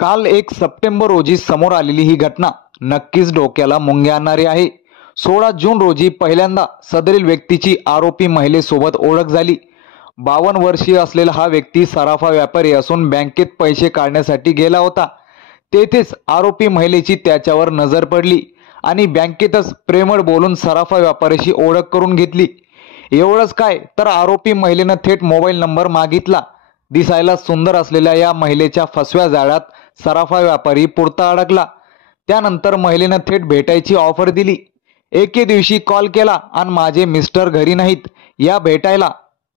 काल 1 सप्टेंबर रोजी समोर आलेली ही घटना नक्कीच डोक्याला मुंग्या आणणारी आहे। 16 जून रोजी पहिल्यांदा सदरील व्यक्तीची आरोपी महिलेसोबत ओळख झाली। 52 वर्षीय असलेला हा व्यक्ती सराफा व्यापारी असून बँकेत पैसे काढण्यासाठी गेला होता। तेथेच आरोपी महिलेची त्याच्यावर नजर पडली आणि बँकेतच प्रेमळ बोलून सराफा व्यापाऱ्याशी ओळख करून घेतली। एवढंच काय तर आरोपी महिलेनं थेट मोबाईल नंबर मागितला। दिसायला सुंदर असलेल्या या महिलेच्या फसव्या जाळ्यात सराफा व्यापारी पुरता अडकला। त्यानंतर महिलेनं थेट भेटायची ऑफर दिली। एके दिवशी कॉल केला आणि माझे मिस्टर घरी नाहीत या भेटायला।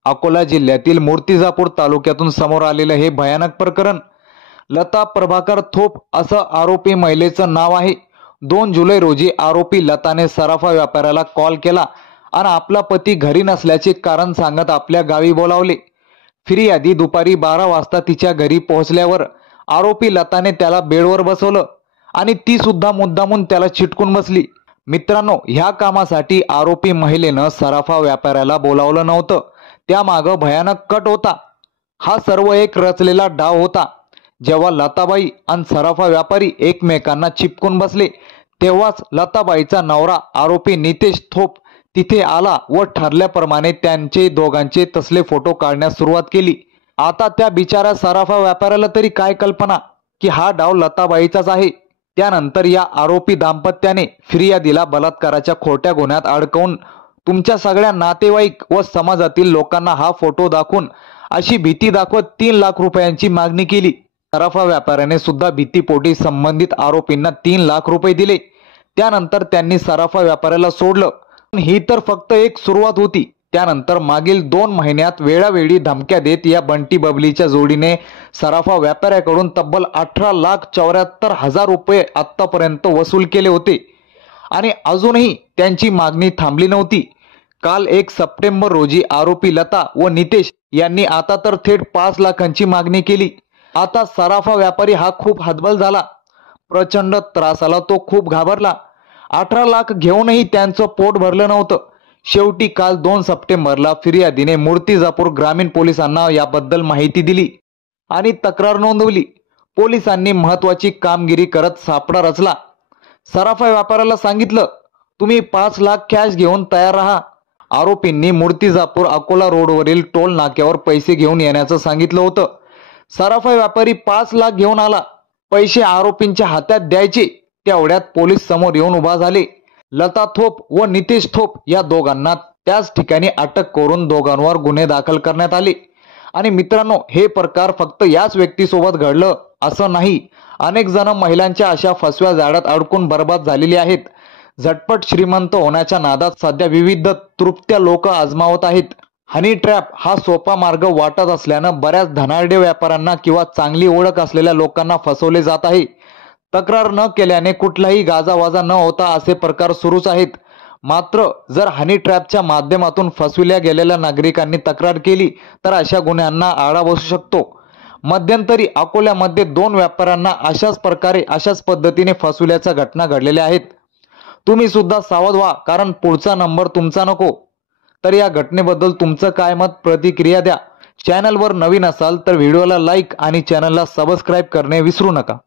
अकोला जिल्ह्यातील मूर्तिजापूर तालुक्यातून समोर आलेलं हे भयानक प्रकरण। लता प्रभाकर थोप असं आरोपी महिलेचं नाव आहे। 2 जुलै रोजी आरोपी लताने सराफा व्यापाऱ्याला कॉल केला आणि आपला पती घरी नसल्याचे कारण सांगत आपल्या गावी बोलावले। फिर्यादी दुपारी 12 वाजता तिच्या घरी पोहोचल्यावर आरोपी लताने त्याला बेडवर बसवलं आणि ती सुद्धा मुद्दामून त्याला चिटकून बसली। मित्रांनो, ह्या कामासाठी आरोपी महिलेनं सराफा व्यापाऱ्याला बोलावलं नव्हतं, त्यामागं भयानक कट होता। हा सर्व एक रचलेला डाव होता। जेव्हा लताबाई आणि सराफा व्यापारी एकमेकांना चिपकून बसले तेव्हाच लताबाईचा नवरा आरोपी नितेश थोप तिथे आला व ठरल्याप्रमाणे त्यांचे दोघांचे तसले फोटो काढण्यास सुरुवात केली। आता त्या बिचाऱ्या सराफा व्यापाऱ्याला तरी काय कल्पना की हा डाव लताबाईचाच आहे। त्यानंतर या आरोपी दाम्पत्याने फिर्यादीला बलात्काराच्या खोट्या गुन्ह्यात अडकवून तुमच्या सगळ्या नातेवाईक व समाजातील लोकांना हा फोटो दाखवून अशी भीती दाखवत 3 लाख रुपयांची मागणी केली। सराफा व्यापाऱ्याने सुद्धा भीतीपोटी संबंधित आरोपींना 3 लाख रुपये दिले। त्यानंतर त्यांनी सराफा व्यापाऱ्याला सोडलं। ही तर फक्त एक सुरुवात होती। त्यानंतर मागील 2 महिन्यात वेळोवेळी धमक्या देत या बंटी बबलीच्या जोडीने सराफा व्यापाऱ्याकडून तब्बल 18,74,000 रुपये आतापर्यंत वसूल केले होते आणि अजूनही त्यांची मागणी थांबली नव्हती। काल 1 सप्टेंबर रोजी आरोपी लता व नितेश यांनी आता तर थेट 5 लाखांची मागणी केली। आता सराफा व्यापारी हा खूप हतबल झाला। प्रचंड त्रासाला तो खूप घाबरला। 18 लाख घेऊनही त्यांचं पोट भरलं नव्हतं। शेवटी काल 2 सप्टेंबरला फिर्यादीने मूर्तिजापूर ग्रामीण पोलिसांना याबद्दल माहिती दिली आणि तक्रार नोंदवली। पोलिसांनी महत्त्वाची कामगिरी करत सापळा रचला। सराफा व्यापाऱ्याला सांगितलं, तुम्ही 5 लाख कॅश घेऊन तयार राहा। आरोपींनी मूर्तिजापूर अकोला रोडवरील टोल नाक्यावर पैसे घेऊन येण्याचं सांगितलं होतं। सराफा व्यापारी 5 लाख घेऊन आला। पैसे आरोपींच्या हातात द्यायचे तेवढ्यात पोलीस समोर येऊन उभा झाले। लता थोप व नितेश थोप या दोघांना त्याच ठिकाणी अटक करून दोघांवर गुन्हे दाखल करण्यात आले। आणि मित्रांनो, हे प्रकार फक्त याच व्यक्तीसोबत घडलं असं नाही। अनेक जण महिलांच्या अशा फसव्या जाळ्यात अडकून बर्बाद झालेली आहेत। झटपट श्रीमंत होण्याच्या नादात सध्या विविध तृप्त्या लोक आजमावत आहेत। हनी ट्रॅप हा सोपा मार्ग वाटत असल्यानं बऱ्याच धनाढ्य व्यापाऱ्यांना किंवा चांगली ओळख असलेल्या लोकांना फसवले जात आहे। तक्रार न केल्याने कुठलाही गाजावाजा न होता असे प्रकार सुरूच आहेत। मात्र जर हनी ट्रॅपच्या माध्यमातून फसविल्या गेलेल्या नागरिकांनी तक्रार केली तर अशा गुन्ह्यांना आळा बसू शकतो। मध्यंतरी अकोल्यामध्ये 2 व्यापाऱ्यांना अशाच पद्धतीने फसविल्याच्या घटना घडलेल्या आहेत। तुम्ही सुद्धा सावध व्हा, कारण पुढचा नंबर तुमचा नको। तर या घटनेबद्दल तुमचं काय मत, प्रतिक्रिया द्या। चॅनलवर नवीन असाल तर व्हिडिओला लाईक आणि चॅनलला सबस्क्राईब करणे विसरू नका।